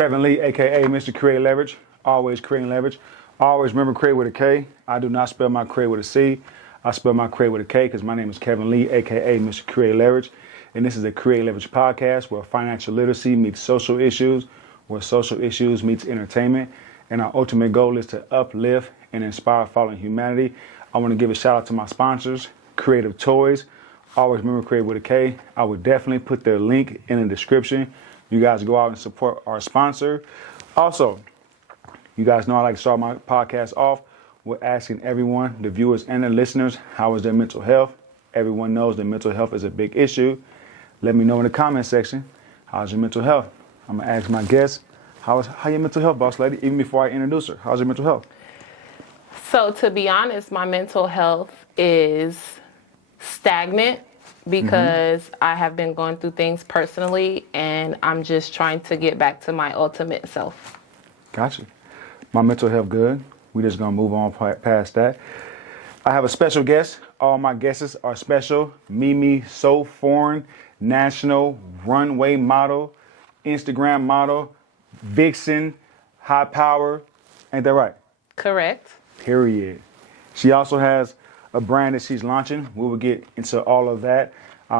Kevin Lee, a.k.a. Mr. Kreate Leverage. Always creating leverage. Always remember Kreate with a K. I do not spell my Kreate with a C. I spell my Kreate with a K because my name is Kevin Lee, a.k.a. Mr. Kreate Leverage. And this is the Kreate Leverage Podcast where financial literacy meets social issues, where social issues meets entertainment. And our ultimate goal is to uplift and inspire fallen humanity. I want to give a shout out to my sponsors, Creative Toys. Always remember Kreate with a K. I would definitely put their link in the description. You guys go out and support our sponsor. Also, you guys know I like to start my podcast off with asking everyone, the viewers and the listeners, how is their mental health? Everyone knows that mental health is a big issue. Let me know in the comment section, how's your mental health? I'm going to ask my guests, how your mental health, boss lady, even before I introduce her. How's your mental health? So to be honest, my mental health is stagnant because I have been going through things personally and I'm just trying to get back to my ultimate self. Gotcha. My mental health good. We just gonna move on past that. I have a special guest. All my guests are special. Mimi So Foreign, national runway model, Instagram model, vixen, high power. Ain't that right? Correct. Period. She also has a brand that she's launching. We will get into all of that.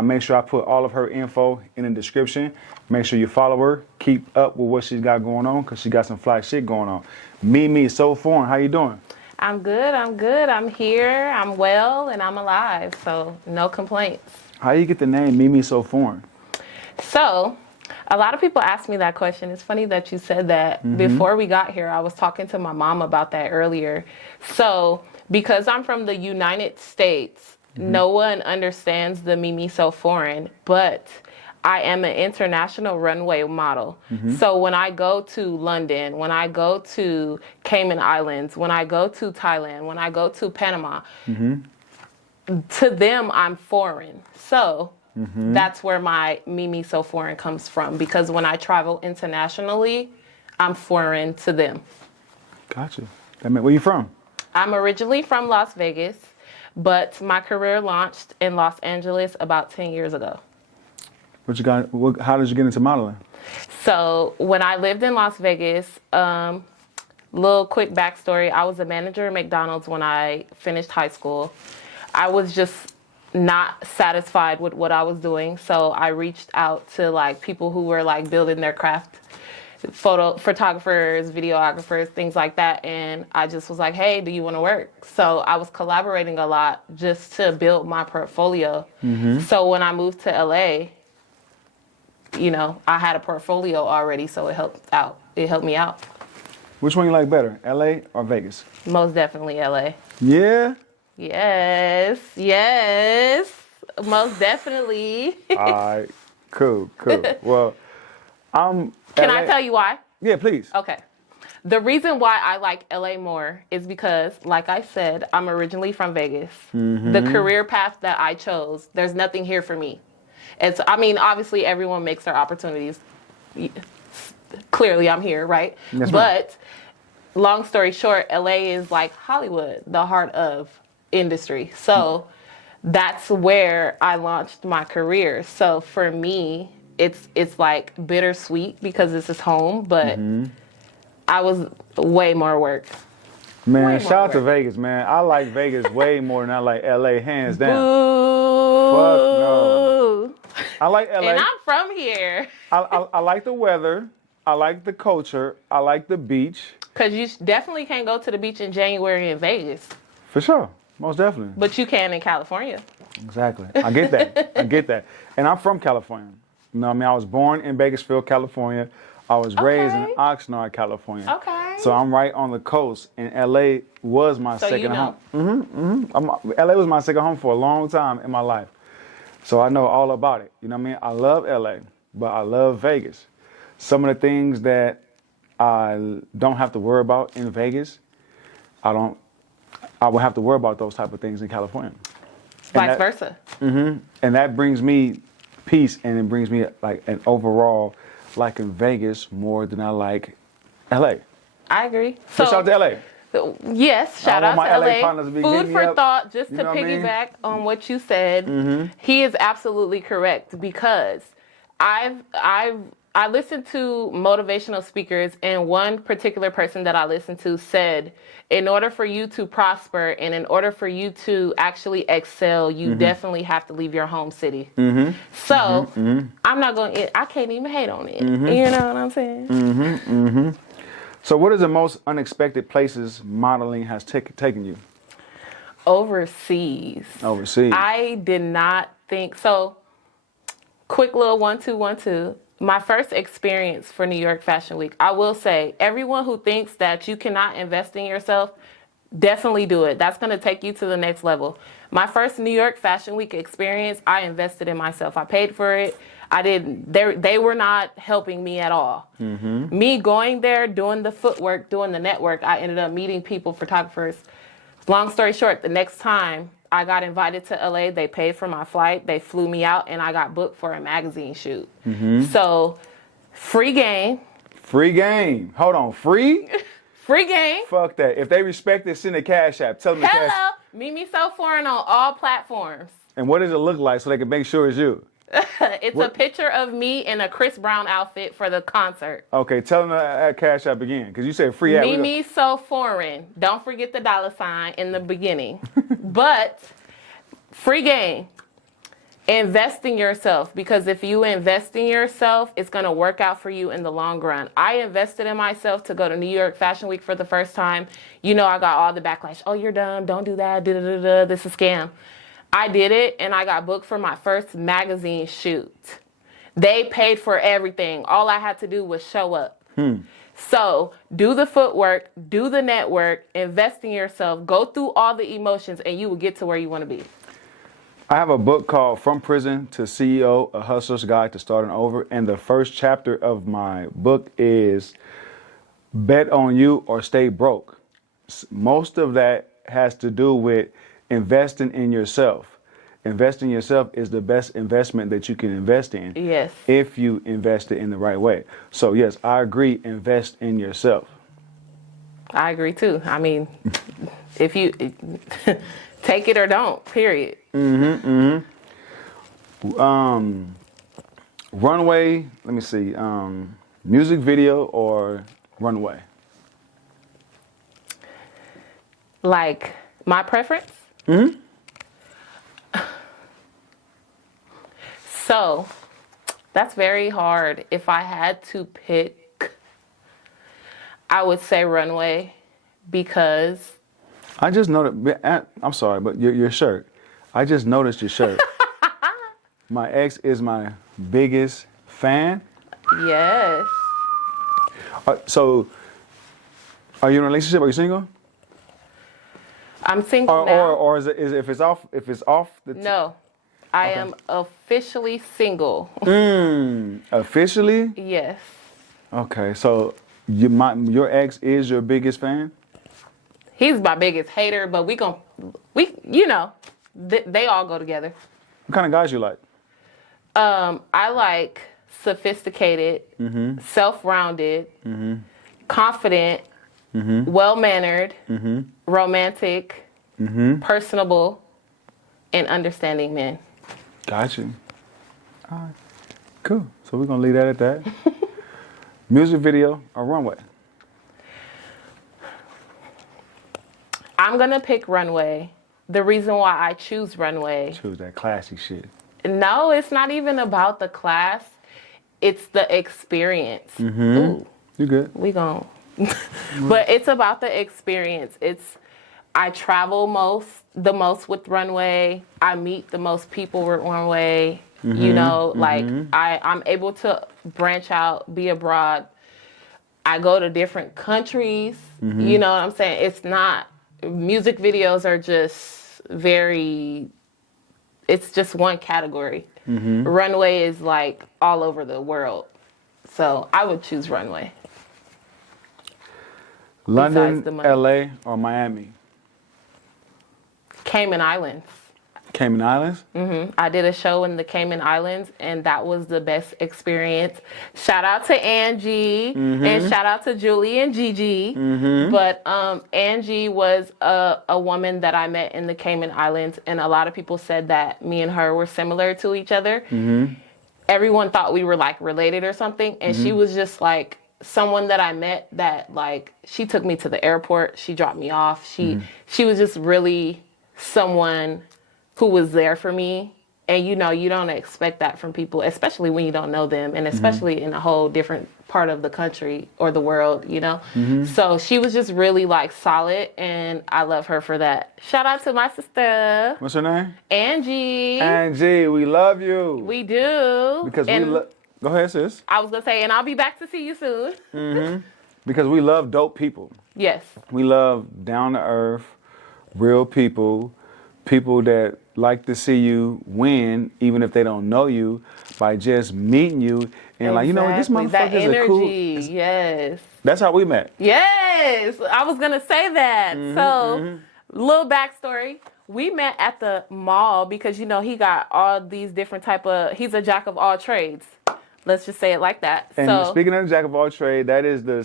Make sure I put all of her info in the description. Make sure you follow her. Keep up with what she's got going on because she got some fly shit going on. Mimi So Foreign, how you doing? I'm good. I'm here. I'm well and I'm alive. So no complaints. How you get the name Mimi So Foreign? So a lot of people ask me that question. It's funny that you said that. Before we got here, I was talking to my mom about that earlier. So because I'm from the United States, no one understands the Mimi So Foreign, but I am an international runway model. So when I go to London, when I go to Cayman Islands, when I go to Thailand, when I go to Panama, to them, I'm foreign. So that's where my Mimi So Foreign comes from, because when I travel internationally, I'm foreign to them. Gotcha. Where you from? I'm originally from Las Vegas, but my career launched in Los Angeles about 10 years ago. How did you get into modeling? So when I lived in Las Vegas, little quick backstory, I was a manager at McDonald's when I finished high school. I was just not satisfied with what I was doing, so I reached out to like people who were like building their craft, photographers, videographers, things like that, and I just was like, hey, do you want to work? So I was collaborating a lot just to build my portfolio. So when I moved to LA, you know, I had a portfolio already, so it helped me out. Which one you like better, LA or Vegas? Most definitely LA. Yeah? Yes, most definitely. All right, cool. Well, Can I tell you why? Yeah, please. Okay. The reason why I like LA more is because, like I said, I'm originally from Vegas. The career path that I chose, there's nothing here for me. Obviously everyone makes their opportunities. Clearly I'm here, right? Yes, but long story short, LA is like Hollywood, the heart of industry. So that's where I launched my career. So for me, it's like bittersweet because this is home, but I was way more work. Man, shout out to Vegas, man. I like Vegas way more than I like LA, hands down. Boo. Fuck no. I like LA. And I'm from here. I like the weather. I like the culture. I like the beach. Because you definitely can't go to the beach in January in Vegas. For sure. Most definitely. But you can in California. Exactly. I get that. And I'm from California. You know what I mean? I was born in Bakersfield, California. I was raised in Oxnard, California. Okay. So I'm right on the coast, and LA was my second home. LA was my second home for a long time in my life. So I know all about it. You know what I mean? I love LA, but I love Vegas. Some of the things that I don't have to worry about in Vegas, I will have to worry about those type of things in California. Vice versa. And that brings me peace, and it brings me like an overall like in Vegas more than I like LA. I agree. So shout out to LA. Yes, shout out to LA. Food for thought, just to piggyback on what you said. He is absolutely correct, because I've I listen to motivational speakers, and one particular person that I listened to said, in order for you to prosper and in order for you to actually excel, you definitely have to leave your home city. So I'm not going to, I can't even hate on it. You know what I'm saying? So what is the most unexpected places modeling has taken you? Overseas. Overseas. I did not think, so quick little 1-2-1-2. My first experience for New York Fashion Week, I will say, everyone who thinks that you cannot invest in yourself, definitely do it. That's going to take you to the next level. My first New York Fashion Week experience, I invested in myself. I paid for it. They were not helping me at all. Me going there, doing the footwork, doing the network, I ended up meeting people, photographers. Long story short, the next time I got invited to LA, they paid for my flight, they flew me out, and I got booked for a magazine shoot. So, free game. Free game. Hold on, free? Free game. Fuck that. If they respect it, send a cash app. Tell them the cash. Hello. Meet me so foreign on all platforms. And what does it look like so they can make sure it's you? It's a picture of me in a Chris Brown outfit for the concert. Okay, tell them that cash app again, because you said free app. Mimi So Foreign. Don't forget the $ in the beginning. But free game. Invest in yourself, because if you invest in yourself, it's going to work out for you in the long run. I invested in myself to go to New York Fashion Week for the first time. You know, I got all the backlash. Oh, you're dumb. Don't do that. This is a scam. I did it, and I got booked for my first magazine shoot. They paid for everything. All I had to do was show up. So do the footwork, do the network, invest in yourself, go through all the emotions, and you will get to where you want to be. I have a book called From Prison to CEO, A Hustler's Guide to Starting Over. And the first chapter of my book is Bet on You or Stay Broke. Most of that has to do with investing in yourself. Investing in yourself is the best investment that you can invest in. Yes. If you invest it in the right way. So yes, I agree, invest in yourself. I agree too. I mean, if you take it or don't, period. Runway, let me see, music video or runway? Like, my preference? So, that's very hard. If I had to pick, I would say runway, because... I just noticed, I'm sorry, but your shirt. I just noticed your shirt. My ex is my biggest fan. Yes. So, are you in a relationship? Are you single? I'm single now. Or is it if it's off the No. I am officially single. Officially? Yes. Okay, so your ex is your biggest fan? He's my biggest hater, but they all go together. What kind of guys you like? I like sophisticated, self-rounded, confident, well-mannered, romantic, personable, and understanding men. Got you. All right. Cool. So we're going to leave that at that. Music video or runway? I'm going to pick runway. The reason why I choose runway. Choose that classy shit. No, it's not even about the class. It's the experience. Ooh. You good. We gon'. But it's about the experience. I travel the most with runway. I meet the most people with runway. I'm able to branch out, be abroad. I go to different countries. You know what I'm saying? It's not, music videos are just it's just one category. Runway is like all over the world. So I would choose runway. London, LA, or Miami? Cayman Islands. Cayman Islands? I did a show in the Cayman Islands, and that was the best experience. Shout out to Angie, and shout out to Julie and Gigi. But Angie was a woman that I met in the Cayman Islands, and a lot of people said that me and her were similar to each other. everyone thought we were like related or something. And she was just like someone that I met that like, she took me to the airport. She dropped me off. She was just really someone who was there for me. And you know, you don't expect that from people, especially when you don't know them, and especially in a whole different part of the country or the world, you know? So she was just really like solid, and I love her for that. Shout out to my sister. What's her name? Angie. Angie, we love you. We do. Because we love... Go ahead, sis. I was going to say, and I'll be back to see you soon. Because we love dope people. Yes. We love down-to-earth, real people, people that like to see you win, even if they don't know you, by just meeting you and like, you know what, this motherfucker is a cool... Yes. That's how we met. Yes. I was going to say that. Little backstory. We met at the mall because, you know, he got all these different he's a jack of all trades. Let's just say it like that. And speaking of the jack of all trade, that is the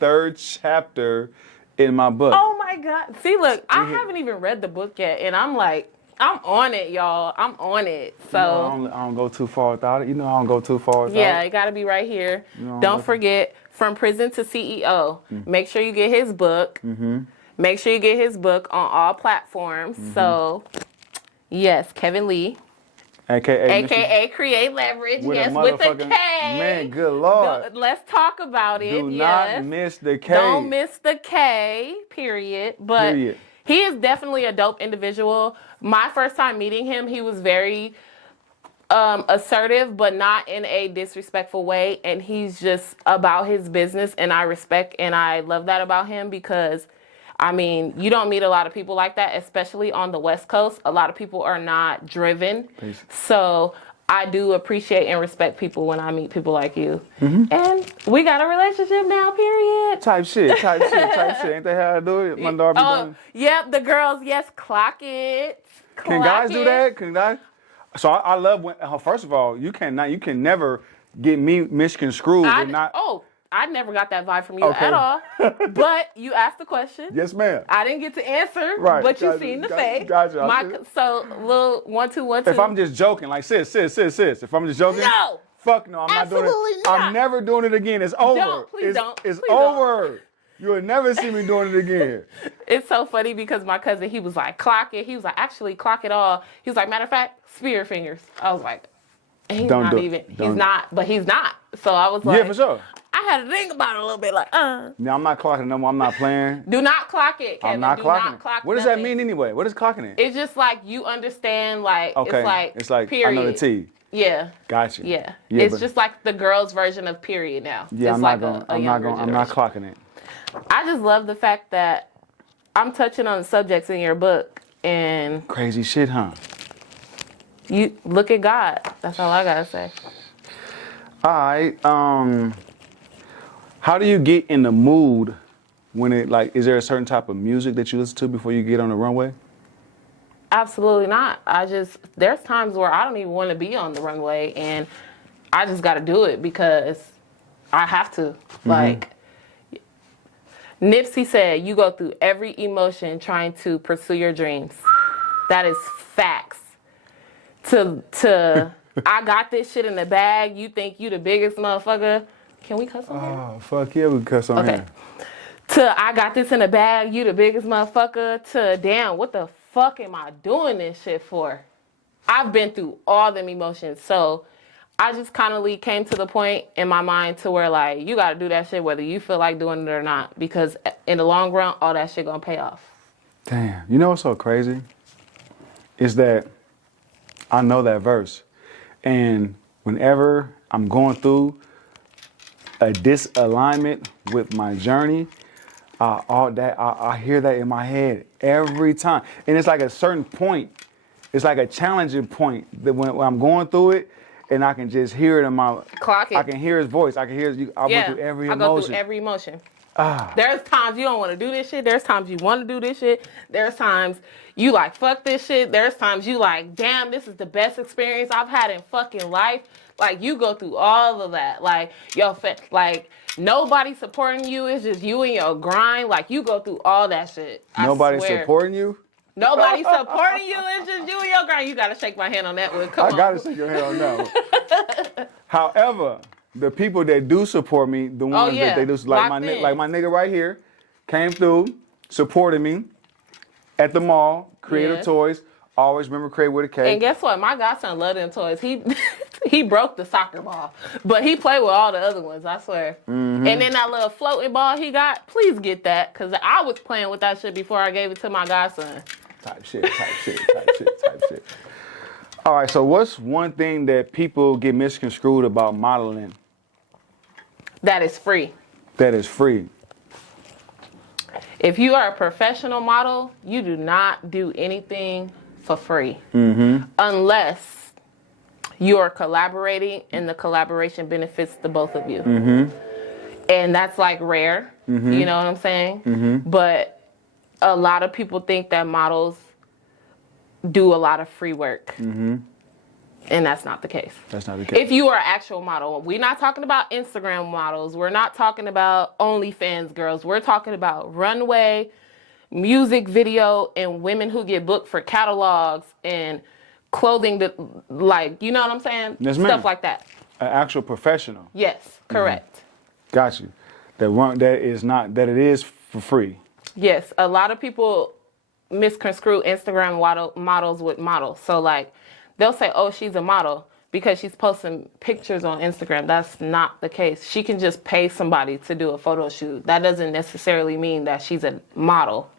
3rd chapter in my book. Oh my God. See, look, I haven't even read the book yet, and I'm like, I'm on it, y'all. I'm on it. So I don't go too far without it. You know, I don't go too far without it. Yeah, it got to be right here. Don't forget, From Prison to CEO. Make sure you get his book. Make sure you get his book on all platforms. So, yes, Kevin Lee. AKA Kreate Leverage. Yes, with the K. Man, good Lord. Let's talk about it. Do not miss the K. Don't miss the K, period. But he is definitely a dope individual. My first time meeting him, he was very assertive, but not in a disrespectful way. And he's just about his business. And I respect and I love that about him because, I mean, you don't meet a lot of people like that, especially on the West Coast. A lot of people are not driven. Peace. So I do appreciate and respect people when I meet people like you. And we got a relationship now, period. Type shit. Ain't that how I do it? My daughter be doing? Yep, the girls, yes, clock it. Can guys do that? Can guys? So I love when, first of all, you can never get me misconstrued. I never got that vibe from you at all. But you asked the question. Yes, ma'am. I didn't get to answer, right. But you seen the face. Gotcha. So, little 1, 2, 1, 2. If I'm just joking, like sis. If I'm just joking. No. Fuck no, I'm not doing it. Not. I'm never doing it again. It's over. Please don't. It's over. You will never see me doing it again. It's so funny because my cousin, he was like, clock it. He was like, actually, clock it all. He was like, matter of fact, spear fingers. I was like, he's not. So I was like, yeah, for sure. I had to think about it a little bit, like, Yeah, I'm not clocking no more. I'm not playing. Do not clock it, Kevin. I'm not clocking it. Clock what does that mean anyway? What is clocking it? It's just like you understand, like, okay. It's like period. I know the T. Yeah. Gotcha. Yeah. It's just like the girls' version of period now. Yeah, I'm not clocking it. I just love the fact that I'm touching on subjects in your book and crazy shit, huh? You look at God. That's all I gotta say. All right. How do you get in the mood when is there a certain type of music that you listen to before you get on the runway? Absolutely not. There's times where I don't even want to be on the runway and I just got to do it because I have to. Like Nipsey said, you go through every emotion trying to pursue your dreams. That is facts. I got this shit in the bag. You think you the biggest motherfucker. Can we cuss on here? Oh, fuck yeah, we can cuss on here. I got this in the bag. You the biggest motherfucker. Damn, what the fuck am I doing this shit for? I've been through all them emotions. So I just kind of came to the point in my mind to where, like, you got to do that shit whether you feel like doing it or not. Because in the long run, all that shit going to pay off. Damn. You know what's so crazy? Is that I know that verse. And whenever I'm going through a disalignment with my journey, I hear that in my head every time. And it's like a certain point. It's like a challenging point that when I'm going through it, and I can just hear it in my... Clock it. I can hear his voice. I can hear... I went through every emotion. I go through every emotion. There's times you don't want to do this shit. There's times you want to do this shit. There's times you like, fuck this shit. There's times you like, damn, this is the best experience I've had in fucking life. Like, you go through all of that. Like, like, nobody supporting you. It's just you and your grind. Like, you go through all that shit. Nobody supporting you? Nobody supporting you. It's just you and your girl. You got to shake my hand on that one. Come on. I got to shake your hand on that one. However, the people that do support me, the ones that they just like my nigga right here, came through, supported me at the mall, Kreate Toys. Always remember Kreate with a K. And guess what? My godson loved them toys. He broke the soccer ball, but he played with all the other ones, I swear. Mm-hmm. And then that little floating ball he got, please get that, because I was playing with that shit before I gave it to my godson. Type shit. All right, so what's one thing that people get misconstrued about modeling? That is free. That is free. If you are a professional model, you do not do anything for free. Unless you're collaborating and the collaboration benefits the both of you. And that's like rare, you know what I'm saying? But a lot of people think that models do a lot of free work. And that's not the case. That's not the case. If you are an actual model, we're not talking about Instagram models. We're not talking about OnlyFans girls. We're talking about runway, music video, and women who get booked for catalogs and clothing that, like, you know what I'm saying? Yes, Stuff like that. An actual professional. Yes, correct. Got you. That it is for free. Yes, a lot of people misconstrue Instagram models with models. So like, they'll say, oh, she's a model because she's posting pictures on Instagram. That's not the case. She can just pay somebody to do a photo shoot. That doesn't necessarily mean that she's a model.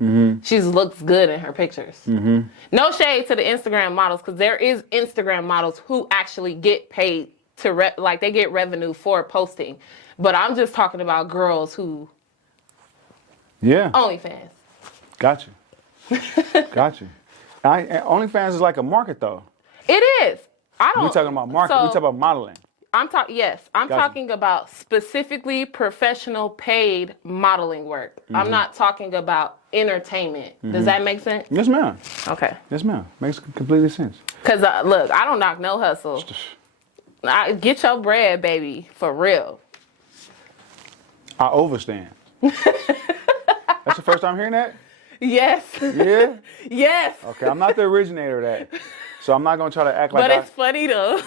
She looks good in her pictures. No shade to the Instagram models, because there is Instagram models who actually get paid to, they get revenue for posting. But I'm just talking about girls who... Yeah. OnlyFans. Got you. OnlyFans is like a market, though. It is. We're talking about market. We're talking about modeling. I'm talking about specifically professional paid modeling work. I'm not talking about entertainment. Does that make sense? Yes, ma'am. Okay. Yes, ma'am. Makes completely sense. Because, look, I don't knock no hustle. Get your bread, baby, for real. I overstand. That's the first time hearing that? Yes. Yeah? Yes. Okay, I'm not the originator of that. So I'm not gonna try to act like. But it's funny though.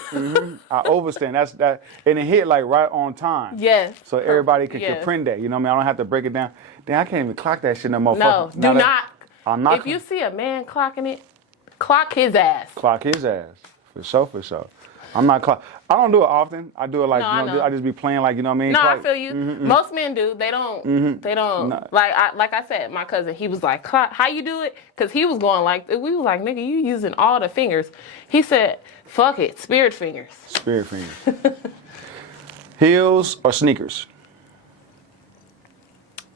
I overstand. That's that, and it hit like right on time. Yes. So everybody can comprehend that. You know what I mean? I don't have to break it down. Then I can't even clock that shit no more. No, do not. I'm not. If you see a man clocking it, clock his ass. Clock his ass. For sure. I'm not clock. I don't do it often. I do it like I just be playing like, you know what I mean? No, I feel you. Most men do. They don't. They don't. No. Like I said, my cousin, he was like, "How you do it?" Because he was going like, we was like, "Nigga, you using all the fingers." He said, "Fuck it, spirit fingers." Spirit fingers. Heels or sneakers?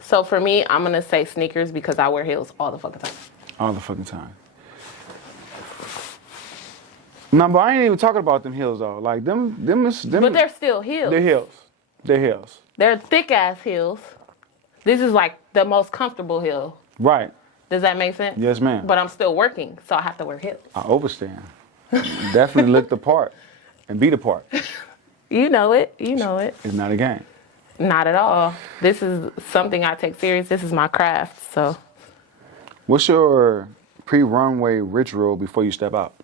So for me, I'm gonna say sneakers because I wear heels all the fucking time. All the fucking time. No, but I ain't even talking about them heels though. Like them. But they're still heels. They're heels. They're thick ass heels. This is like the most comfortable heel. Right. Does that make sense? Yes, ma'am. But I'm still working, so I have to wear heels. I overstand. Definitely look the part and be the part. You know it. It's not a game. Not at all. This is something I take serious. This is my craft, so. What's your pre-runway ritual before you step out?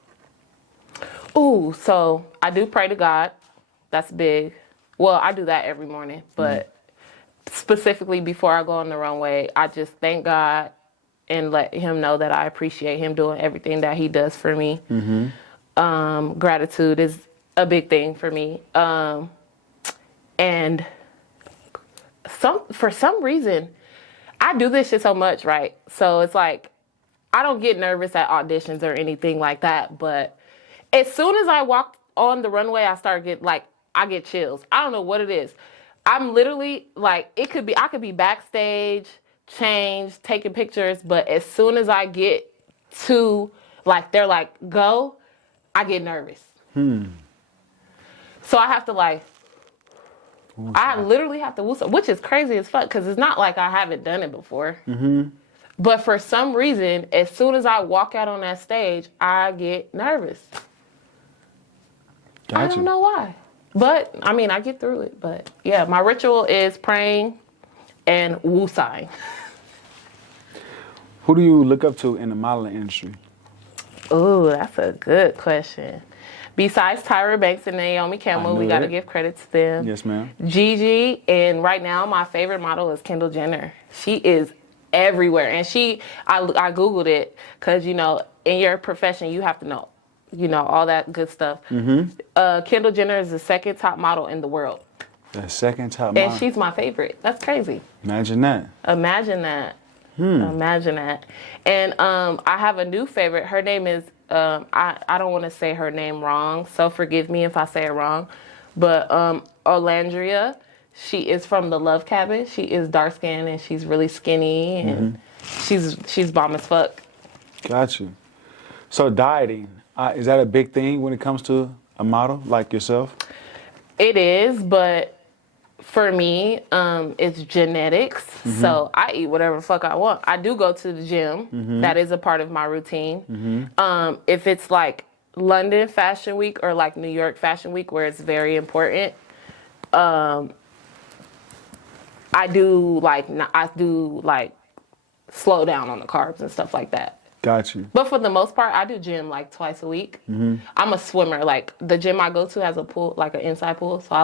Ooh, so I do pray to God. That's big. Well, I do that every morning, but specifically before I go on the runway, I just thank God and let him know that I appreciate him doing everything that he does for me. Gratitude is a big thing for me. And for some reason, I do this shit so much, right? So it's like, I don't get nervous at auditions or anything like that, but as soon as I walk on the runway, I get chills. I don't know what it is. I'm literally like, I could be backstage, changed, taking pictures, but as soon as I get to, like, they're like, go, I get nervous. So I have to I literally have to woosah, which is crazy as fuck, because it's not like I haven't done it before. But for some reason, as soon as I walk out on that stage, I get nervous. I don't know why. But, I mean, I get through it. But, yeah, my ritual is praying and woosahing. Who do you look up to in the modeling industry? Ooh, that's a good question. Besides Tyra Banks and Naomi Campbell, we got to give credit to them. Yes, ma'am. Gigi, and right now my favorite model is Kendall Jenner. She is everywhere, and I Googled it because, you know, in your profession you have to know, you know, all that good stuff. Kendall Jenner is the second top model in the world. The second top model? And she's my favorite. That's crazy. Imagine that. Imagine that. Imagine that. And I have a new favorite. Her name is, I don't want to say her name wrong, so forgive me if I say it wrong. But Olandria, she is from the Love Cabin. She is dark skinned and she's really skinny and she's bomb as fuck. Got you. So dieting, is that a big thing when it comes to a model like yourself? It is, but for me, it's genetics. So I eat whatever the fuck I want. I do go to the gym. That is a part of my routine. If it's like London Fashion Week or like New York Fashion Week where it's very important, I do like slow down on the carbs and stuff like that. Got you. But for the most part, I do gym like twice a week. I'm a swimmer. Like the gym I go to has a pool, like an inside pool. So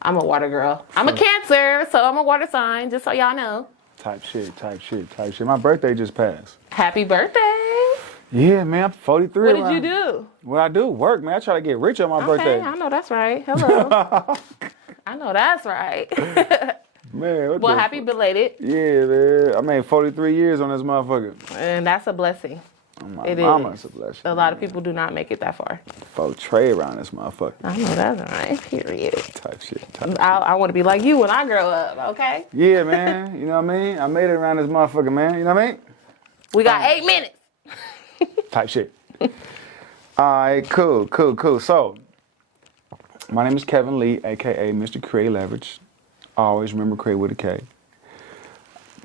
I'm a water girl. I'm a Cancer, so I'm a water sign, just so y'all know. Type shit. My birthday just passed. Happy birthday. Yeah, man, I'm 43. What did you do? What I do? Work, man. I try to get rich on my birthday. I know that's right. Hello. I know that's right. Man, well, happy belated. Yeah, man. I made 43 years on this motherfucker. And that's a blessing. It is. A blessing. A lot of people do not make it that far. Folks trade around this motherfucker. I know that's right. Period. Type shit. I want to be like you when I grow up, okay? Yeah, man. You know what I mean? I made it around this motherfucker, man. You know what I mean? We got 8 minutes. Type shit. All right, cool. So, my name is Kevin Lee, a.k.a. Mr. Kreate Leverage. Always remember Kreate with a K.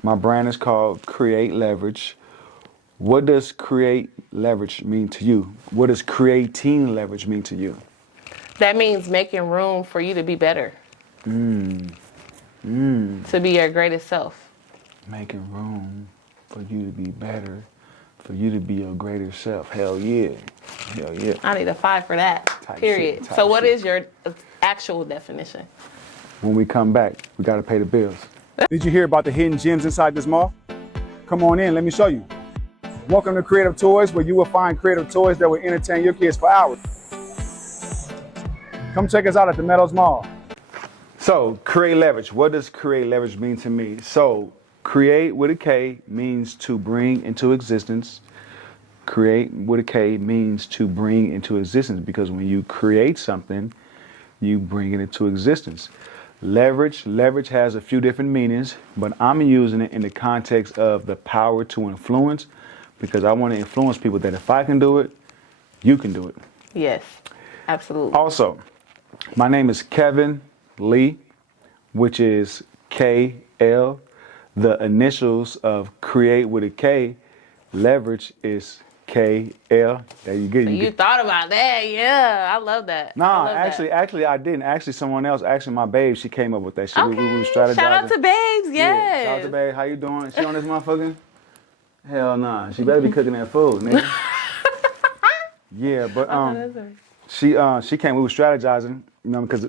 My brand is called Kreate Leverage. What does Kreate Leverage mean to you? What does creating leverage mean to you? That means making room for you to be better. To be your greatest self. Making room for you to be better, for you to be your greater self. Hell yeah. I need a 5 for that. Period. So what is your actual definition? When we come back, we got to pay the bills. Did you hear about the hidden gems inside this mall? Come on in, let me show you. Welcome to Creative Toys, where you will find creative toys that will entertain your kids for hours. Come check us out at the Meadows Mall. So, Kreate Leverage. What does Kreate Leverage mean to me? So, create with a K means to bring into existence. Create with a K means to bring into existence, because when you create something, you bring it into existence. Leverage has a few different meanings, but I'm using it in the context of the power to influence, because I want to influence people that if I can do it, you can do it. Yes, absolutely. Also, my name is Kevin Lee, which is KL. The initials of Kreate with a K, Leverage, is KL. There you go. You thought about that, yeah. I love that. Nah, actually, I didn't. Actually, someone else. Actually, my babe, she came up with that shit. Okay. We were strategizing. Shout out to babes, yes. Yeah, shout out to babe. How you doing? She on this motherfucker? Hell nah. She better be cooking that food, nigga. Yeah, but she came. We were strategizing, you know, because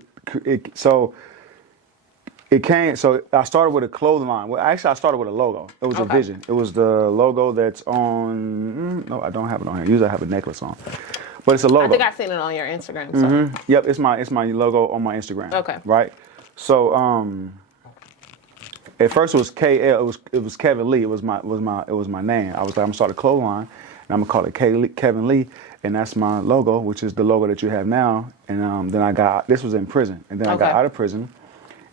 it came. So I started with a clothing line. Well, actually, I started with a logo. It was a vision. It was the logo that's on. No, I don't have it on here. Usually, I have a necklace on, but it's a logo. I think I've seen it on your Instagram. So. Yep, it's my logo on my Instagram. Okay. Right. So at first it was KL. It was Kevin Lee. It was my name. I was like, I'm gonna start a clothing line, and I'm gonna call it Kevin Lee, and that's my logo, which is the logo that you have now. And then this was in prison, and then I got out of prison.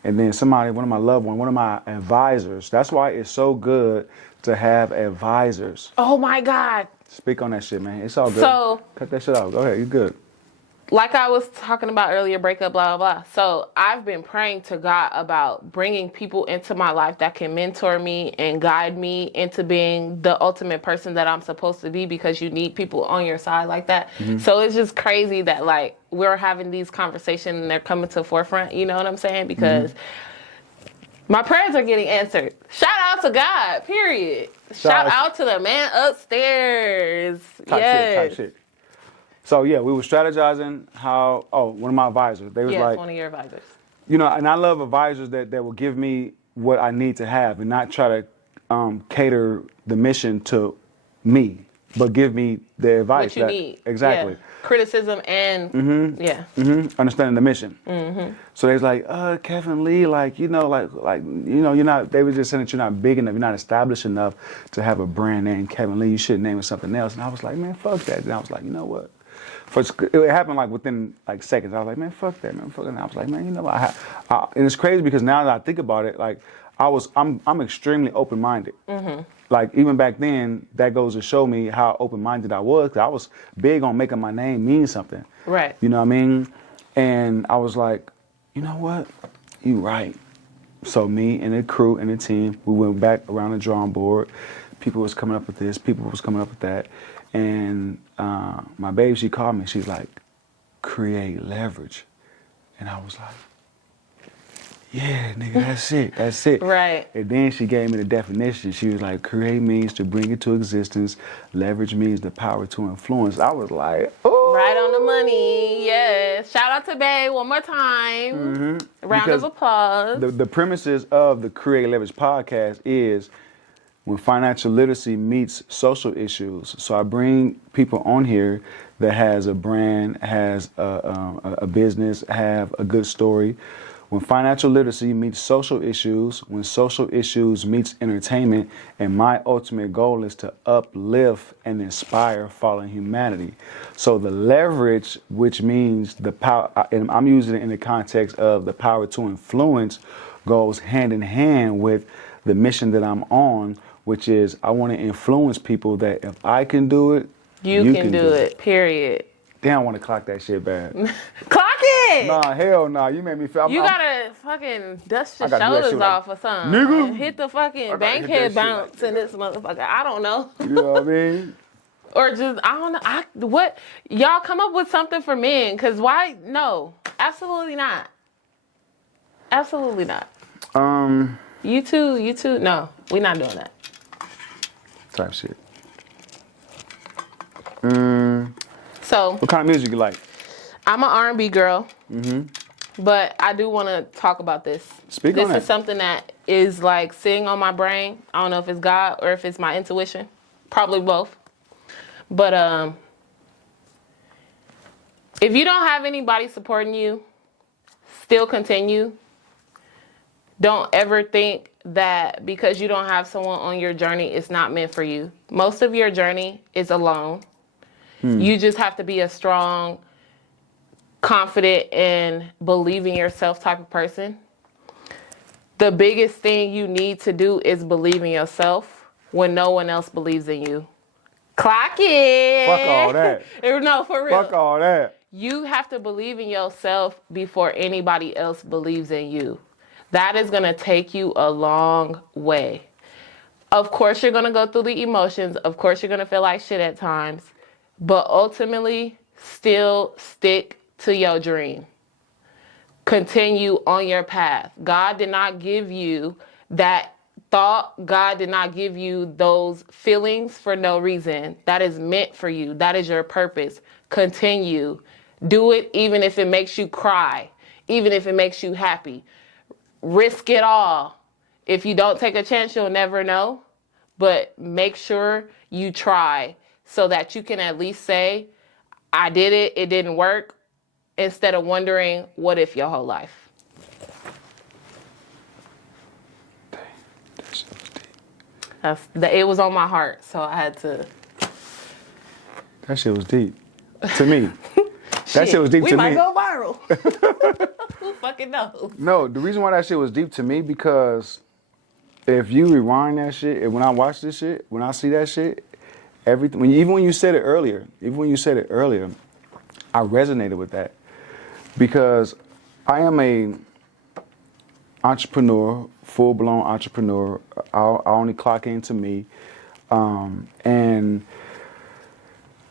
And then one of my loved ones, one of my advisors. That's why it's so good to have advisors. Oh my God. Speak on that shit, man. It's all good. So cut that shit out. Go ahead. You good. Like I was talking about earlier, breakup, blah, blah, blah. So I've been praying to God about bringing people into my life that can mentor me and guide me into being the ultimate person that I'm supposed to be, because you need people on your side like that. So it's just crazy that like we're having these conversations and they're coming to the forefront, you know what I'm saying? Because My prayers are getting answered. Shout out to God, period. Shout out to the man upstairs. Type shit. So yeah, we were strategizing how, one of my advisors, they was like, one of your advisors. You know, and I love advisors that will give me what I need to have and not try to cater the mission to me, but give me the advice. What you need. Exactly. Yeah. Criticism and, understanding the mission. So they was like, Kevin Lee, you're not, they were just saying that you're not big enough, you're not established enough to have a brand name, Kevin Lee, you should name it something else. And I was like, man, fuck that. And I was like, you know what? It happened within seconds. I was like, man, fuck that, man, fuck that. And I was like, man, you know what? And it's crazy because now that I think about it, I'm extremely open-minded. Even back then, that goes to show me how open-minded I was. 'Cause I was big on making my name mean something. Right. You know what I mean? And I was like, you know what? You right. So me and the crew and the team, we went back around the drawing board. People was coming up with this. People was coming up with that. And my baby, she called me. She's like, Kreate Leverage. And I was like, yeah, nigga, that's it. Right. And then she gave me the definition. She was like, create means to bring it to existence. Leverage means the power to influence. I was like, oh. Right on the money, yes. Shout out to Bae one more time. Round of applause. The premises of the Kreate Leverage Podcast is when financial literacy meets social issues. So I bring people on here that has a brand, has a business, have a good story. When financial literacy meets social issues, when social issues meets entertainment, and my ultimate goal is to uplift and inspire fallen humanity. So the leverage, which means the power, and I'm using it in the context of the power to influence, goes hand in hand with the mission that I'm on, which is I want to influence people that if I can do it, you can do it, period. Damn, I want to clock that shit bad. Clock it! Nah, hell nah. You made me feel... You gotta fucking dust your shoulders off or something. Nigga. And hit the fucking bankhead bounce in this motherfucker. I don't know. You know what I mean? Or just, I don't know. What? Y'all come up with something for men. Because why? No. Absolutely not. Absolutely not. You two. No, we're not doing that. Type shit. So, what kind of music you like? I'm an R&B girl, but I do want to talk about this. Speak on it. This is something that is sitting on my brain. I don't know if it's God or if it's my intuition. Probably both. But if you don't have anybody supporting you, still continue. Don't ever think that because you don't have someone on your journey, it's not meant for you. Most of your journey is alone. You just have to be a strong, confident, and believe in yourself type of person. The biggest thing you need to do is believe in yourself when no one else believes in you. Clock it. Fuck all that. No, for real. Fuck all that. You have to believe in yourself before anybody else believes in you. That is going to take you a long way. Of course, you're going to go through the emotions. Of course, you're going to feel like shit at times. But ultimately, still stick to your dream. Continue on your path. God did not give you that thought. God did not give you those feelings for no reason. That is meant for you. That is your purpose. Continue. Do it even if it makes you cry, even if it makes you happy. Risk it all. If you don't take a chance, you'll never know. But make sure you try so that you can at least say, I did it, it didn't work, instead of wondering, what if your whole life? Dang, that shit was deep. It was on my heart, so I had to. That shit was deep. To me. That shit was deep to me. We might go viral. Who fucking knows? No, the reason why that shit was deep to me, because if you rewind that shit, and when I watch this shit, when I see that shit, everything, even when you said it earlier, I resonated with that. Because I am a entrepreneur, full-blown entrepreneur. I only clock into me. And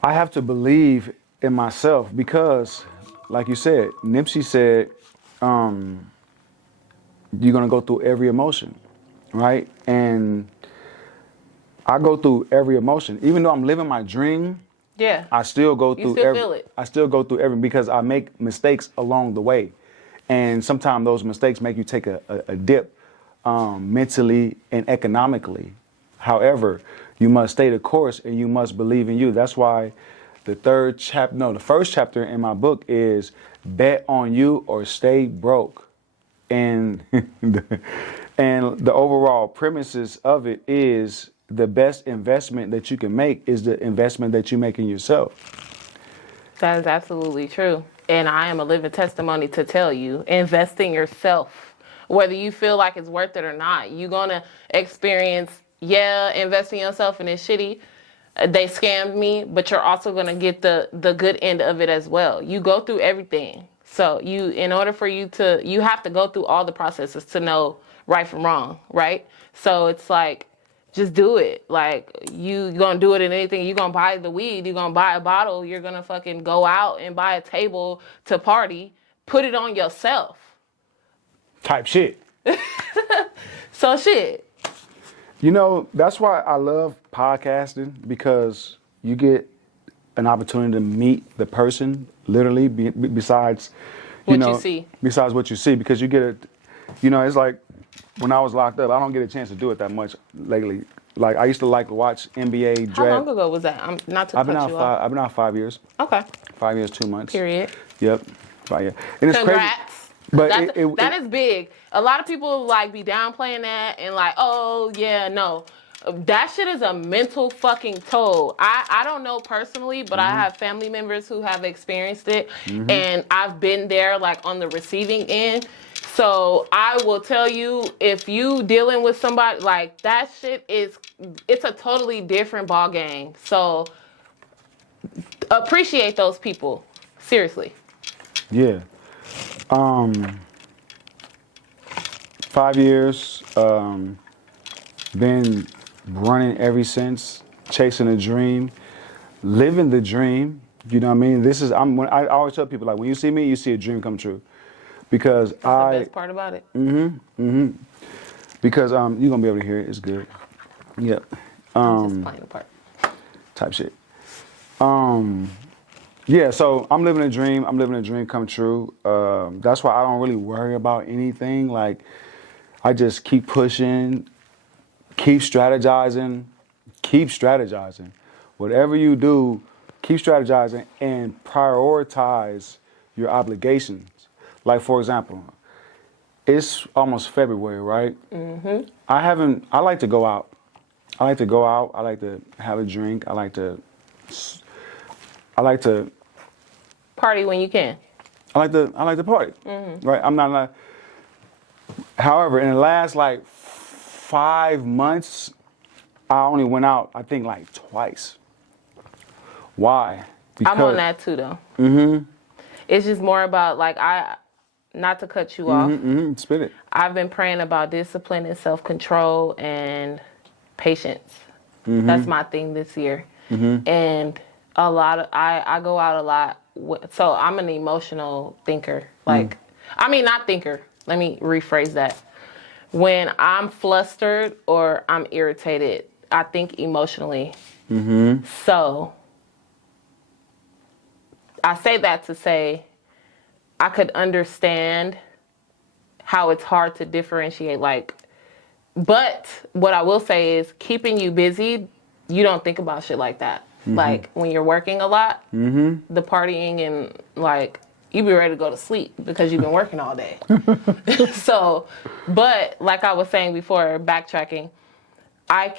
I have to believe in myself because, like you said, Nipsey said, you're going to go through every emotion, right? And I go through every emotion. Even though I'm living my dream, Yeah. I still go through feel it. I still go through every because I make mistakes along the way. And sometimes those mistakes make you take a dip mentally and economically. However, you must stay the course and you must believe in you. That's why the first chapter in my book is bet on you or stay broke. And and the overall premises of it is the best investment that you can make is the investment that you make in yourself. That is absolutely true. And I am a living testimony to tell you, invest in yourself. Whether you feel like it's worth it or not, you're going to experience, invest in yourself and it's shitty. They scammed me, but you're also going to get the good end of it as well. You go through everything. So in order for you have to go through all the processes to know right from wrong, right? So it's like, just do it. Like, you're going to do it in anything. You're going to buy the weed. You're going to buy a bottle. You're going to fucking go out and buy a table to party. Put it on yourself. Type shit. So shit. You know, that's why I love podcasting because you get an opportunity to meet the person literally besides, You see. Besides what you see because you get it's like, when I was locked up, I don't get a chance to do it that much lately. Like I used to like to watch NBA draft. How long ago was that? I'm not to cut you off. I've been out 5 years. Okay. 5 years, 2 months. Period. Yep. 5 years. And it's Congrats. Crazy. But that is big. A lot of people like be downplaying that and like, oh yeah, no. That shit is a mental fucking toll. I don't know personally, but I have family members who have experienced it and I've been there like on the receiving end. So I will tell you, if you dealing with somebody like that shit it's a totally different ball game. So appreciate those people. Seriously. Yeah. 5 years, been running ever since, chasing a dream, living the dream. You know what I mean? I always tell people, like, when you see me, you see a dream come true. Because That's the best part about it. Because you're gonna be able to hear it. It's good. Yep. Just playing the part. Type shit. Yeah, so I'm living a dream. I'm living a dream come true. That's why I don't really worry about anything. Like, I just keep pushing, keep strategizing. Whatever you do, keep strategizing and prioritize your obligations. Like, for example, it's almost February, right? I like to go out. I like to have a drink. I like to Party when you can. I like to party. Right? I'm not. However, in the last like 5 months, I only went out, I think, like twice. Why? Because, I'm on that too, though. It's just more about like not to cut you off. Spit it. I've been praying about discipline and self-control and patience. That's my thing this year. And I go out a lot. So I'm an emotional thinker. Like, I mean, not thinker. Let me rephrase that. When I'm flustered or I'm irritated, I think emotionally. So I say that to say I could understand how it's hard to differentiate, like, but what I will say is keeping you busy, you don't think about shit like that. Like, when you're working a lot, the partying and, like, you be ready to go to sleep because you've been working all day. So, but like I was saying before, backtracking, I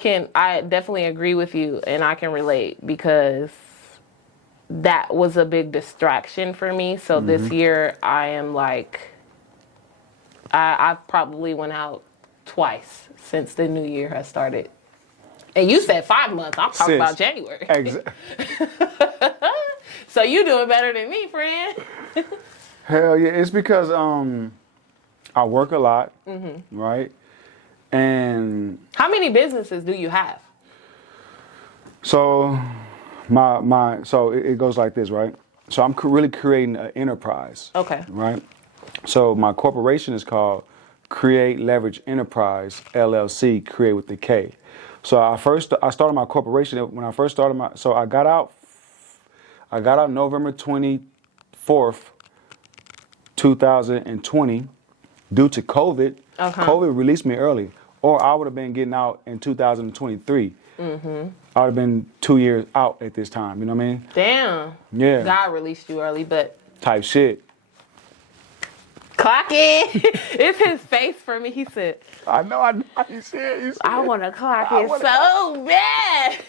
definitely agree with you and I can relate because that was a big distraction for me. So this year I am like, I've probably went out twice since the new year has started. And you said 5 months. I'm talking about January. So you doing better than me, friend. Hell yeah. It's because I work a lot, right? And how many businesses do you have? So so it goes like this, right? So I'm really creating an enterprise. Okay. Right? So my corporation is called Kreate Leverage Enterprise, LLC, Create with the K. So I started my corporation when I first started I got out November 24th, 2020 due to COVID. COVID released me early, or I would have been getting out in 2023. I would have been 2 years out at this time, you know what I mean? Damn. Yeah. God released you early, but... Type shit. Clock it. It's his face for me. He said... I know, you see it. I want to clock it so bad.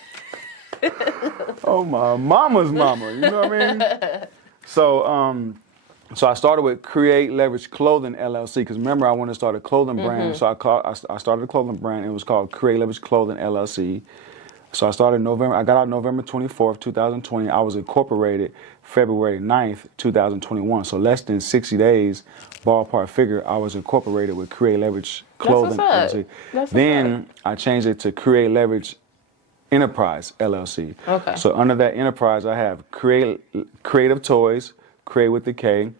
Oh, my mama's mama, you know what I mean? So I started with Kreate Leverage Clothing LLC because remember I wanted to start a clothing brand. So I started a clothing brand. It was called Kreate Leverage Clothing LLC. So I got out November 24th, 2020. I was incorporated February 9th, 2021. So less than 60 days, ballpark figure, I was incorporated with Kreate Leverage Clothing LLC. Then I changed it to Kreate Leverage Enterprise LLC. Okay. So under that enterprise, I have Creative Toys, Create with the K.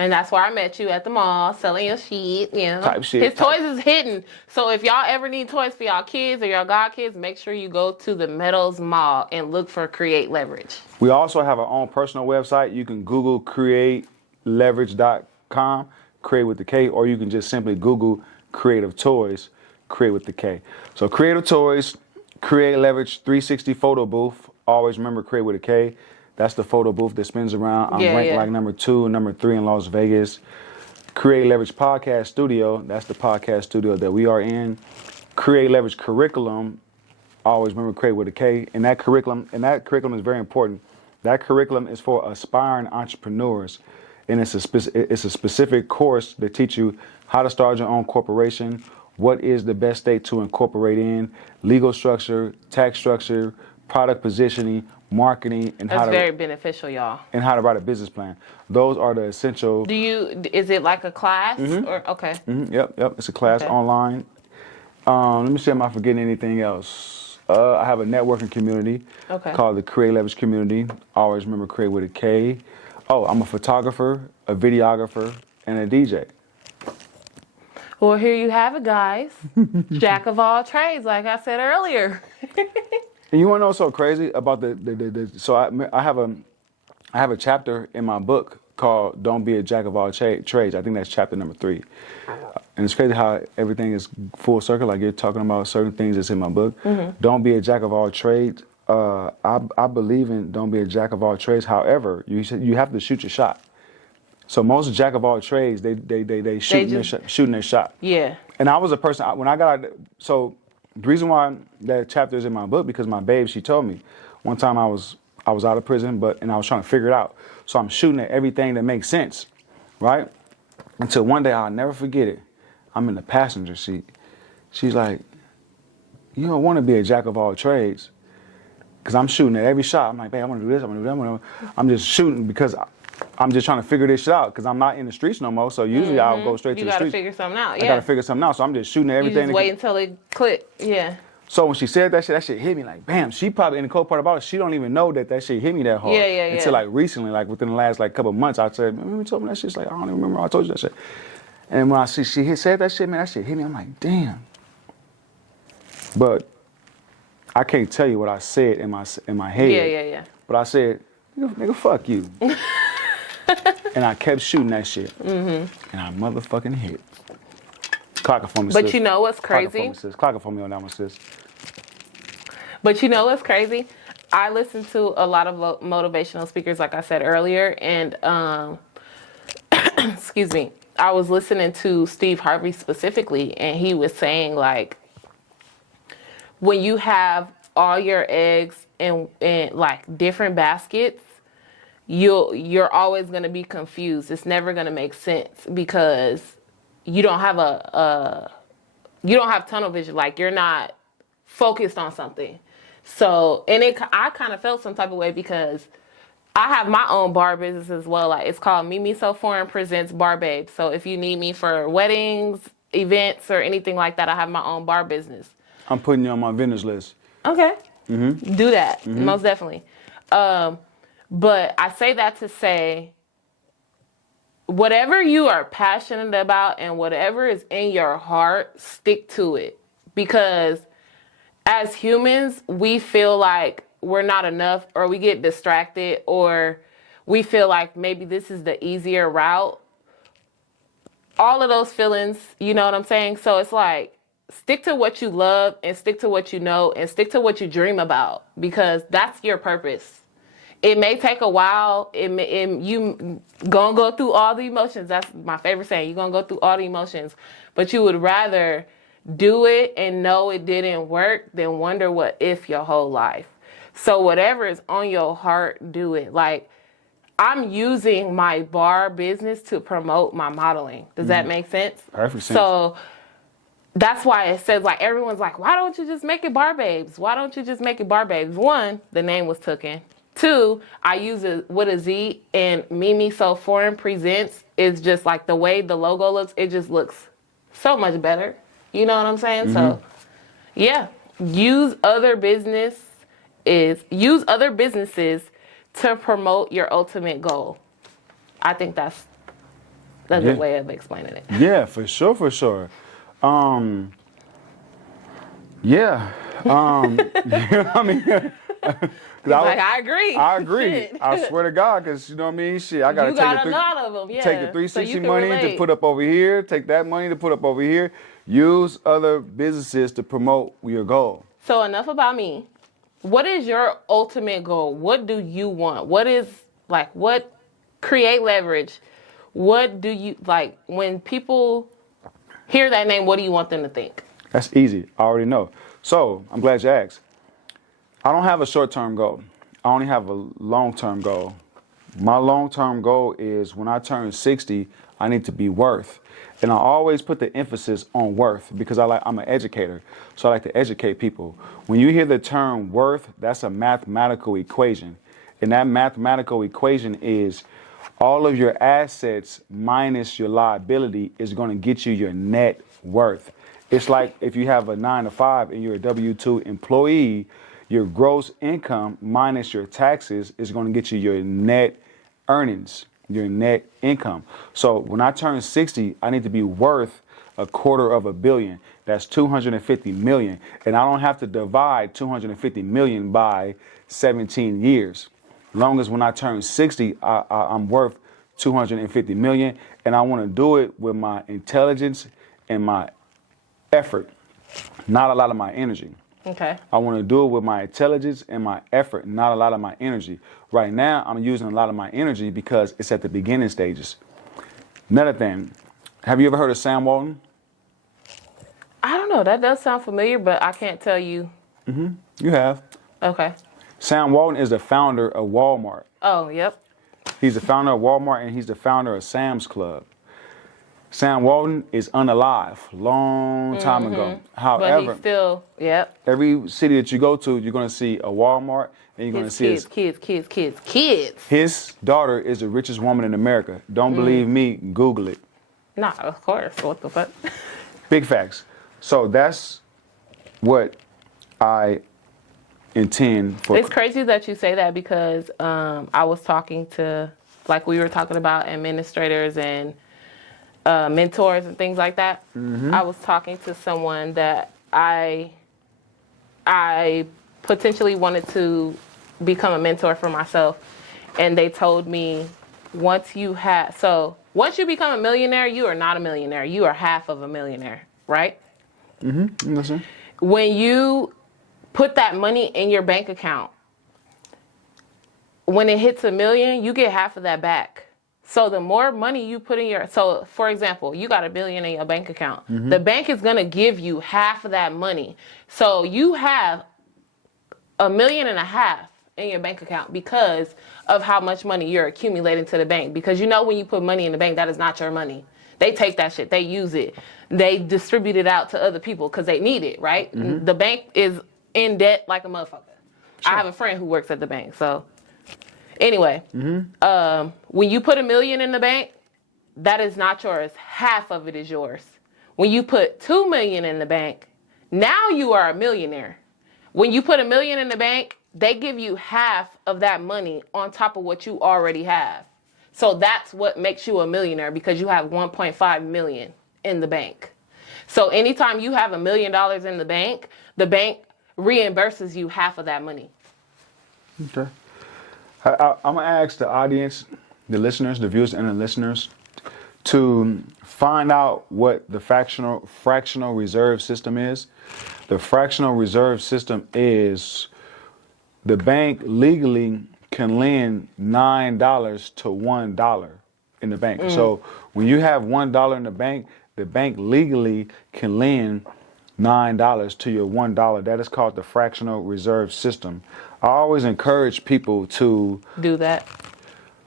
And that's where I met you at the mall, selling your shit, you know. Type shit. His toys is hidden. So if y'all ever need toys for y'all kids or your godkids, make sure you go to the Meadows Mall and look for Kreate Leverage. We also have our own personal website. You can Google createleverage.com, Create with the K, or you can just simply Google Creative Toys, Create with the K. So Creative Toys, Kreate Leverage 360 photo booth. Always remember Create with a K. That's the photo booth that spins around. I'm ranked like number 2 and number 3 in Las Vegas. Kreate Leverage Podcast Studio. That's the podcast studio that we are in. Kreate Leverage Curriculum. Always remember Create with a K. And that curriculum is very important. That curriculum is for aspiring entrepreneurs. And it's a specific course that teach you how to start your own corporation, what is the best state to incorporate in, legal structure, tax structure, product positioning, marketing, and That's very beneficial, y'all. And how to write a business plan. Those are the essential. Is it like a class? Or okay. Yep. It's a class online. Let me see if I'm not forgetting anything else. I have a networking community called the Kreate Leverage Community. Always remember Create with a K. Oh, I'm a photographer, a videographer, and a DJ. Well, here you have it, guys. Jack of all trades, like I said earlier. And you want to know what's so crazy about so I have a chapter in my book called Don't Be a Jack of All Trades. I think that's chapter number 3. And it's crazy how everything is full circle. Like you're talking about certain things that's in my book. Don't be a jack of all trades. I believe in don't be a jack of all trades. However, you have to shoot your shot. So most jack of all trades, they shooting their shot. Yeah. And I was a person, when I got out, so the reason why that chapter is in my book, because my babe, she told me one time I was out of prison, and I was trying to figure it out. So I'm shooting at everything that makes sense, right? Until one day, I'll never forget it. I'm in the passenger seat. She's like, you don't want to be a jack of all trades. Because I'm shooting at every shot. I'm like, babe, I want to do this, I want to do that. I'm just shooting because I'm just trying to figure this shit out because I'm not in the streets no more. So usually I'll go straight to the streets. You got to figure something out, I got to figure something out. So I'm just shooting at everything. You just wait until it click, yeah. So when she said that shit hit me like, bam. She probably, in the cold part about it, she don't even know that shit hit me that hard. Yeah. Until like recently, like within the last like couple of months, I said, remember you told me that shit? She's like, I don't even remember I told you that shit. And when I see she said that shit, man, that shit hit me. I'm like, damn. But I can't tell you what I said in my head. Yeah. But I said, nigga, fuck you. And I kept shooting that shit. And I motherfucking hit. Clock it for me, sis. But you know what's crazy? Clock it for me on that one, sis. But you know what's crazy? I listen to a lot of motivational speakers, like I said earlier, and excuse me, I was listening to Steve Harvey specifically, and he was saying like, when you have all your eggs in like different baskets, you're always going to be confused. It's never going to make sense because you don't have you don't have tunnel vision. Like you're not focused on something. So, and I kind of felt some type of way because I have my own bar business as well. Like it's called Mimi So Foreign Presents Bar Babe. So if you need me for weddings, events, or anything like that, I have my own bar business. I'm putting you on my vendors list. Okay. Do that. Most definitely. But I say that to say, whatever you are passionate about and whatever is in your heart, stick to it. Because as humans, we feel like we're not enough, or we get distracted, or we feel like maybe this is the easier route. All of those feelings, you know what I'm saying? So it's like, stick to what you love and stick to what you know and stick to what you dream about, because that's your purpose. It may take a while. You gonna go through all the emotions. That's my favorite saying. You're gonna go through all the emotions, but you would rather do it and know it didn't work than wonder what if your whole life. So whatever is on your heart, do it. Like, I'm using my bar business to promote my modeling. Does that make sense? Perfect sense. So that's why it says, like, everyone's like, why don't you just make it Bar Babes? Why don't you just make it Bar Babes? One, the name was taken. Two, I use it with a Z, and Mimi So Foreign Presents is just like the way the logo looks. It just looks so much better. You know what I'm saying? So, yeah, use other businesses to promote your ultimate goal. I think that's a good way of explaining it. Yeah, for sure, for sure. Yeah. I mean, I agree. I agree. Shit. I swear to God, because you know what I mean? Shit, I got to You got a lot of them, yeah. take the 360 so money to put up over here, take that money to put up over here. Use other businesses to promote your goal. So enough about me. What is your ultimate goal? What do you want? What Kreate Leverage? What do you, like, when people hear that name, what do you want them to think? That's easy. I already know. So I'm glad you asked. I don't have a short-term goal. I only have a long-term goal. My long-term goal is when I turn 60, I need to be worth. And I always put the emphasis on worth because I'm an educator. So I like to educate people. When you hear the term worth, that's a mathematical equation. And that mathematical equation is all of your assets minus your liability is going to get you your net worth. It's like if you have a 9-to-5 and you're a W-2 employee, your gross income minus your taxes is going to get you your net earnings, your net income. So when I turn 60, I need to be worth $250 million. That's 250 million. And I don't have to divide 250 million by 17 years. As long as when I turn 60, I'm worth 250 million. And I want to do it with my intelligence and my effort, not a lot of my energy. Okay. I want to do it with my intelligence and my effort, not a lot of my energy. Right now, I'm using a lot of my energy because it's at the beginning stages. Another thing, have you ever heard of Sam Walton? I don't know. That does sound familiar, but I can't tell you. You have. Okay. Sam Walton is the founder of Walmart. Oh, yep. He's the founder of Walmart, and he's the founder of Sam's Club. Sam Walton is unalive, long time ago. However, but he's still, yep. Every city that you go to, you're going to see a Walmart, and you're going to see kids. His daughter is the richest woman in America. Don't believe me? Google it. Nah, of course. What the fuck? Big facts. So that's what I intend for. It's crazy that you say that because I was talking to, like we were talking about, administrators and mentors and things like that. I was talking to someone that I potentially wanted to become a mentor for myself, and they told me once you become a millionaire, you are not a millionaire. You are half of a millionaire, right? Listen. When you put that money in your bank account, when it hits $1 million, you get half of that back. So the more money you put in so for example, you got $1 billion in your bank account. The bank is going to give you half of that money. So you have $1.5 million in your bank account because of how much money you're accumulating to the bank. Because you know when you put money in the bank, that is not your money. They take that shit, they use it, they distribute it out to other people because they need it, right? The bank is in debt like a motherfucker. Sure. I have a friend who works at the bank, so anyway, when you put $1 million in the bank, that is not yours. Half of it is yours. When you put $2 million in the bank, now you are a millionaire. When you put $1 million in the bank, they give you half of that money on top of what you already have. So that's what makes you a millionaire, because you have 1.5 million in the bank. So anytime you have $1 million in the bank reimburses you half of that money. Okay. I'm going to ask the audience, the listeners, the viewers and the listeners, to find out what the fractional reserve system is. The fractional reserve system is the bank legally can lend $9 to $1 in the bank. So when you have $1 in the bank legally can lend $9 to your $1. That is called the fractional reserve system. I always encourage people to do that.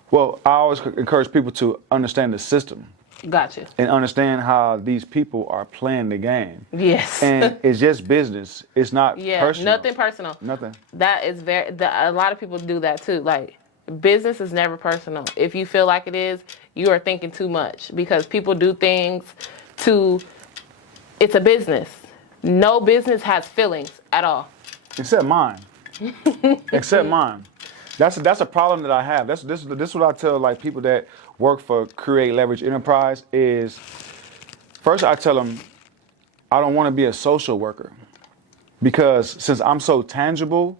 Well, I always encourage people to understand the system. Gotcha. And understand how these people are playing the game. Yes. And it's just business. It's not personal. Nothing personal. Nothing. That is a lot of people do that too. Like, business is never personal. If you feel like it is, you are thinking too much, because people do things it's a business. No business has feelings at all. Except mine. Except mine. That's a problem that I have. This is what I tell like people that work for Kreate Leverage Enterprise is, first I tell them I don't want to be a social worker, because since I'm so tangible,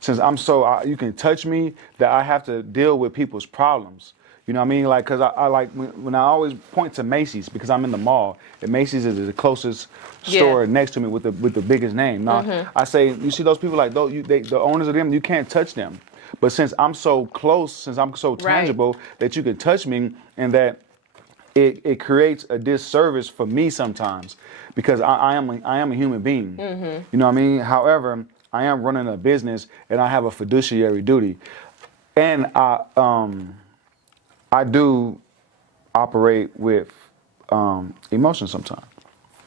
since I'm so you can touch me, that I have to deal with people's problems. You know what I mean? Like, because I like when I always point to Macy's, because I'm in the mall, and Macy's is the closest store next to me with the biggest name. Now I say, you see those people, like the owners of them, you can't touch them. But since I'm so close, since I'm so tangible, that you can touch me, and that it creates a disservice for me sometimes, because I am a human being. You know what I mean? However, I am running a business, and I have a fiduciary duty, and I do operate with emotions sometimes.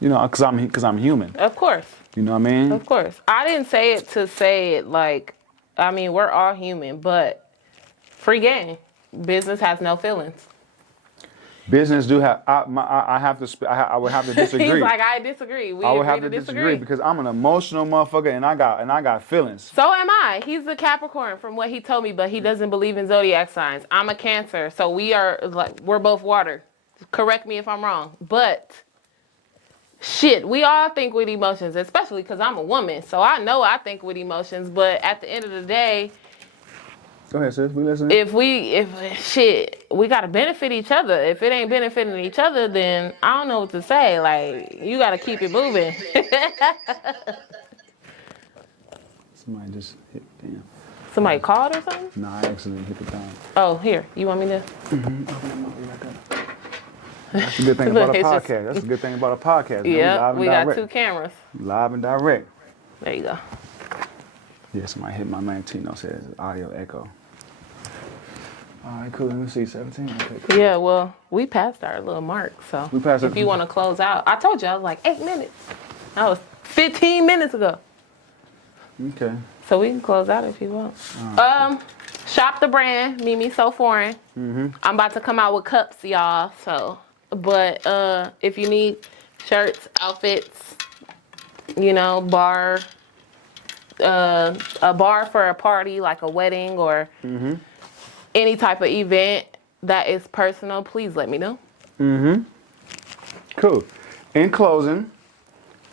You know, because I'm human. Of course. You know what I mean? Of course. I didn't say it to say it like, I mean, we're all human, but free game. Business has no feelings. Business do have. I would have to disagree. He's like, I disagree. I would have to disagree because I'm an emotional motherfucker, and I got feelings. So am I. He's a Capricorn from what he told me, but he doesn't believe in zodiac signs. I'm a Cancer, so we're both water. Correct me if I'm wrong, but shit, we all think with emotions, especially because I'm a woman, so I know I think with emotions. But at the end of the day, go ahead, sis. We listening. If we gotta benefit each other. If it ain't benefiting each other, then I don't know what to say. Like, you gotta keep it moving. Somebody just hit the thing. Somebody called or something? No, I accidentally hit the thing. Oh, here. You want me to? That's a good thing about a podcast. That's a good thing about a podcast. Yeah, we got two cameras. Live and direct. There you go. Yeah, somebody hit my main Tino, says audio echo. All right, cool. Let me see, 17. Okay, cool. Yeah, well, we passed our little mark, so if you want to close out. I told you, I was like 8 minutes. That was 15 minutes ago. Okay. So we can close out if you want. Shop the brand, Mimi So Foreign. I'm about to come out with cups, y'all, so... But if you need shirts, outfits, you know, a bar for a party, like a wedding or any type of event that is personal, please let me know. Cool. In closing,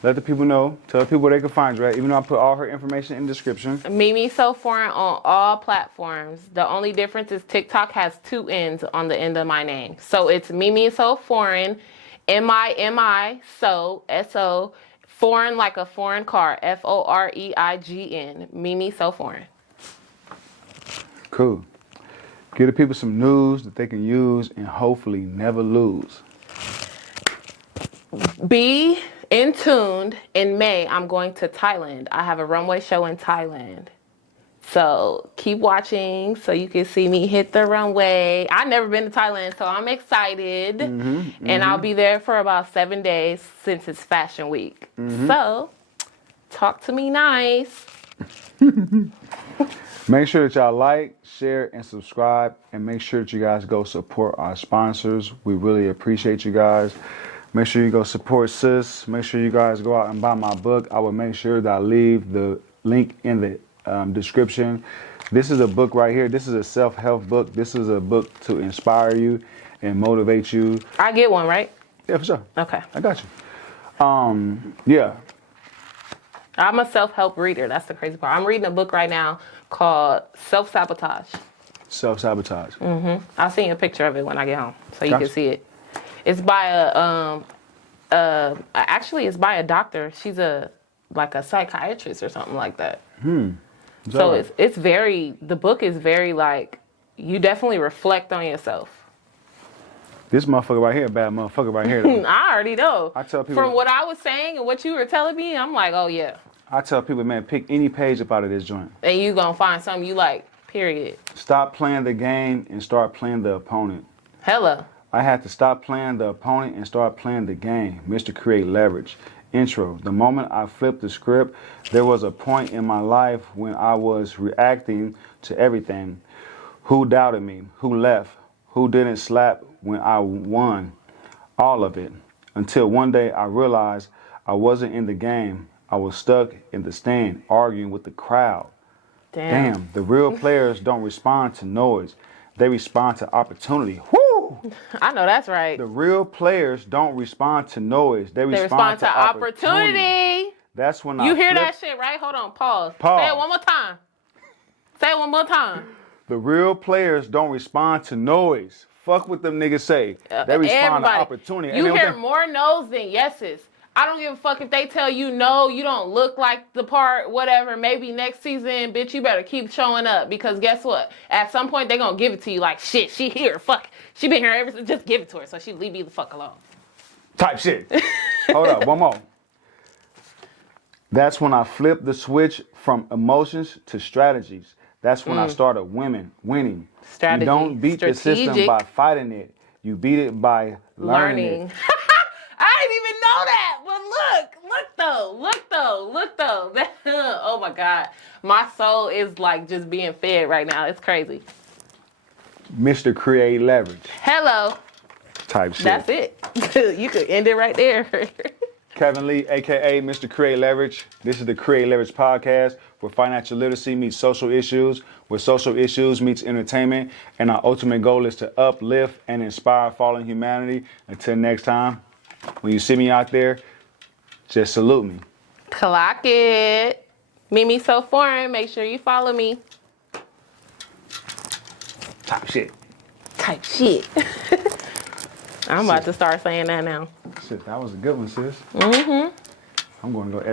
let the people know, tell the people where they can find you, right? Even though I put all her information in the description. Mimi So Foreign on all platforms. The only difference is TikTok has 2 N's on the end of my name. So it's Mimi So Foreign, M-I-M-I, so, S-O, foreign like a foreign car, F-O-R-E-I-G-N, Mimi So Foreign. Cool. Give the people some news that they can use and hopefully never lose. Be in tuned. In May, I'm going to Thailand. I have a runway show in Thailand. So keep watching so you can see me hit the runway. I've never been to Thailand, so I'm excited. And I'll be there for about 7 days since it's Fashion Week. So talk to me nice. Make sure that y'all like, share, and subscribe. And make sure that you guys go support our sponsors. We really appreciate you guys. Make sure you go support sis. Make sure you guys go out and buy my book. I will make sure that I leave the link in the description. This is a book right here. This is a self-help book. This is a book to inspire you and motivate you. I get one, right? Yeah, for sure. Okay. I got you. Yeah. I'm a self-help reader. That's the crazy part. I'm reading a book right now called Self-Sabotage. Self-sabotage. I'll send you a picture of it when I get home so you Gotcha. can see it. It's by actually it's by a doctor. She's like a psychiatrist or something like that. So right? it's very, the book is very like, you definitely reflect on yourself. This motherfucker right here, bad motherfucker right here. Though. I already know. I tell people From what I was saying and what you were telling me, I'm like, oh yeah. I tell people, man, pick any page up out of this joint. And you gonna find something you like, period. Stop playing the game and start playing the opponent. Hella. I had to stop playing the opponent and start playing the game. Mr. Kreate Leverage. Intro. The moment I flipped the script, there was a point in my life when I was reacting to everything. Who doubted me? Who left? Who didn't slap when I won? All of it. Until one day I realized I wasn't in the game. I was stuck in the stand arguing with the crowd. Damn. The real players don't respond to noise. They respond to opportunity. Woo! I know that's right. The real players don't respond to noise. They respond to opportunity. That's when You hear that shit, right? Hold on, pause. Say it one more time. Say it one more time. The real players don't respond to noise. Fuck what them niggas say. They respond to opportunity. You hear more no's than yeses. I don't give a fuck if they tell you no, you don't look like the part, whatever. Maybe next season, bitch, you better keep showing up because guess what? At some point, they gonna give it to you like, shit, she here, fuck. She been here ever since, just give it to her so she leave me the fuck alone. Type shit. Hold up, one more. That's when I flipped the switch from emotions to strategies. That's when I started winning. Strategy. You don't beat the system by fighting it. You beat it by learning it. I didn't even know that, but look though. Oh my God. My soul is like just being fed right now. It's crazy. Mr. Kreate Leverage. Hello. Type shit. That's it. You could end it right there. Kevin Lee, a.k.a. Mr. Kreate Leverage. This is the Kreate Leverage Podcast, where financial literacy meets social issues, where social issues meets entertainment, and our ultimate goal is to uplift and inspire fallen humanity. Until next time, when you see me out there, just salute me. Clock it. Mimi So Foreign. Make sure you follow me. Type shit. Type shit. I'm about to start saying that now. Shit, that was a good one, sis. I'm going to go edit.